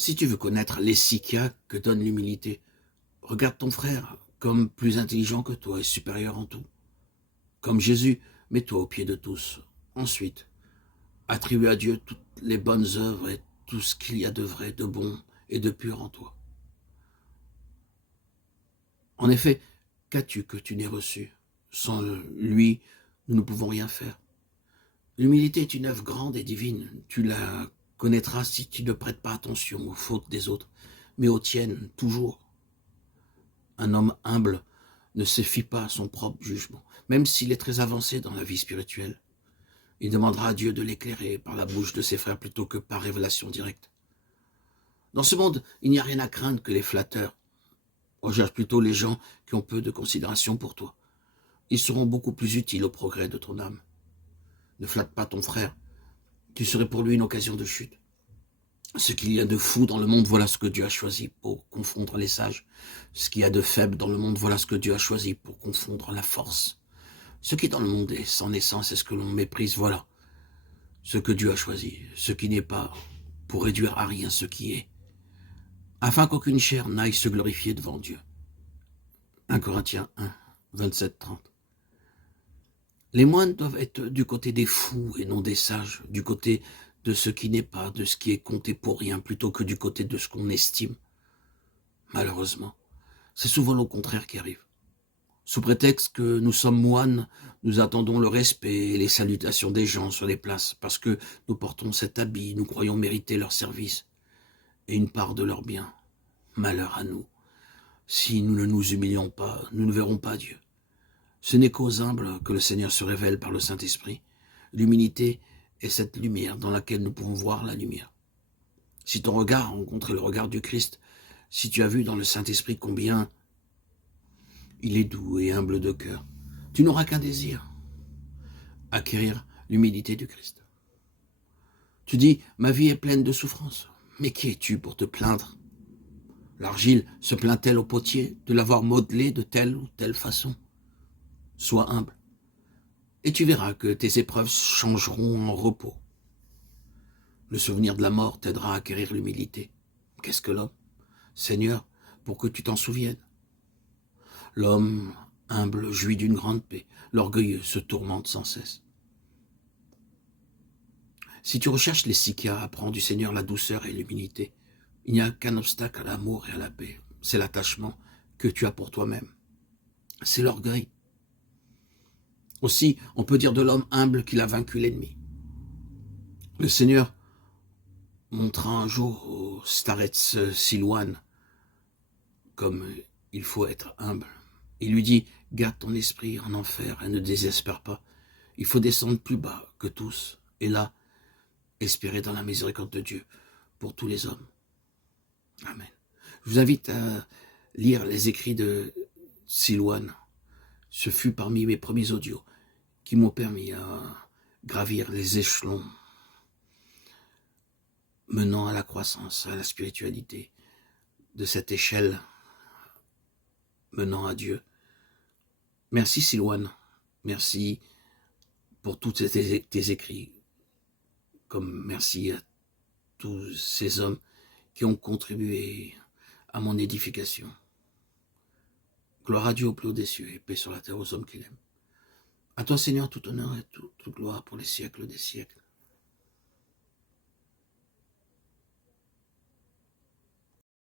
Si tu veux connaître l'essikia que donne l'humilité, regarde ton frère comme plus intelligent que toi et supérieur en tout. Comme Jésus, mets-toi au pied de tous. Ensuite, attribue à Dieu toutes les bonnes œuvres et tout ce qu'il y a de vrai, de bon et de pur en toi. En effet, qu'as-tu que tu n'aies reçu? Sans lui, nous ne pouvons rien faire. L'humilité est une œuvre grande et divine. Tu la connaîtras si tu ne prêtes pas attention aux fautes des autres, mais aux tiennes toujours. Un homme humble ne se fie pas à son propre jugement, même s'il est très avancé dans la vie spirituelle. Il demandera à Dieu de l'éclairer par la bouche de ses frères plutôt que par révélation directe. Dans ce monde, il n'y a rien à craindre que les flatteurs. Recherche plutôt les gens qui ont peu de considération pour toi. Ils seront beaucoup plus utiles au progrès de ton âme. Ne flatte pas ton frère, tu serais pour lui une occasion de chute. Ce qu'il y a de fou dans le monde, voilà ce que Dieu a choisi pour confondre les sages. Ce qu'il y a de faible dans le monde, voilà ce que Dieu a choisi pour confondre la force. Ce qui est dans le monde est sans naissance et ce que l'on méprise, voilà ce que Dieu a choisi. Ce qui n'est pas, pour réduire à rien ce qui est, afin qu'aucune chair n'aille se glorifier devant Dieu. 1 Corinthiens 1, 27-30. Les moines doivent être du côté des fous et non des sages, du côté de ce qui n'est pas, de ce qui est compté pour rien, plutôt que du côté de ce qu'on estime. Malheureusement, c'est souvent le contraire qui arrive. Sous prétexte que nous sommes moines, nous attendons le respect et les salutations des gens sur les places, parce que nous portons cet habit, nous croyons mériter leur service et une part de leur bien. Malheur à nous. Si nous ne nous humilions pas, nous ne verrons pas Dieu. Ce n'est qu'aux humbles que le Seigneur se révèle par le Saint-Esprit. L'humilité est cette lumière dans laquelle nous pouvons voir la lumière. Si ton regard a rencontré le regard du Christ, si tu as vu dans le Saint-Esprit combien il est doux et humble de cœur, tu n'auras qu'un désir, acquérir l'humilité du Christ. Tu dis, ma vie est pleine de souffrances, mais qui es-tu pour te plaindre? L'argile se plaint-elle au potier de l'avoir modelée de telle ou telle façon? Sois humble, et tu verras que tes épreuves changeront en repos. Le souvenir de la mort t'aidera à acquérir l'humilité. Qu'est-ce que l'homme? Seigneur, pour que tu t'en souviennes. L'homme humble jouit d'une grande paix, l'orgueilleux se tourmente sans cesse. Si tu recherches les sikhas, apprends du Seigneur la douceur et l'humilité. Il n'y a qu'un obstacle à l'amour et à la paix. C'est l'attachement que tu as pour toi-même. C'est l'orgueil. Aussi, on peut dire de l'homme humble qu'il a vaincu l'ennemi. Le Seigneur montra un jour au starets Silouan comme il faut être humble. Il lui dit, garde ton esprit en enfer et ne désespère pas. Il faut descendre plus bas que tous, et là, espérer dans la miséricorde de Dieu pour tous les hommes. Amen. Je vous invite à lire les écrits de Silouan. Ce fut parmi mes premiers audios qui m'ont permis à gravir les échelons menant à la croissance, à la spiritualité, de cette échelle menant à Dieu. Merci Silouan, merci pour tous tes écrits, comme merci à tous ces hommes qui ont contribué à mon édification. Gloire à Dieu au plus haut des cieux et paix sur la terre aux hommes qu'il aime. À toi Seigneur, tout honneur et toute gloire pour les siècles des siècles.